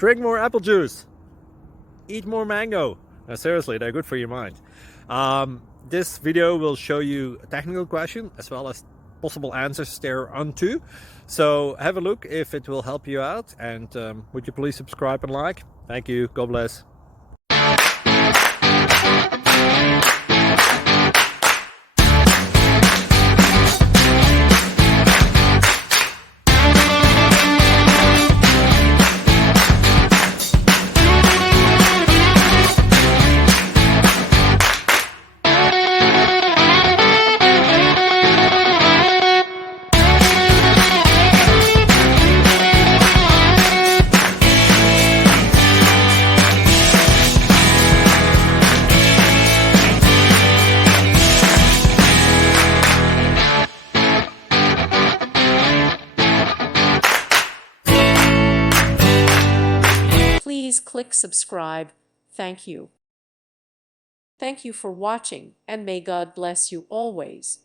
Drink more apple juice. Eat more mango. No, seriously, they're good for your mind. This video will show you a technical question as well as possible answers thereunto. So have a look if it will help you out, and would you please subscribe and like? Thank you. God bless. Please click subscribe. Thank you. Thank you for watching, and may God bless you always.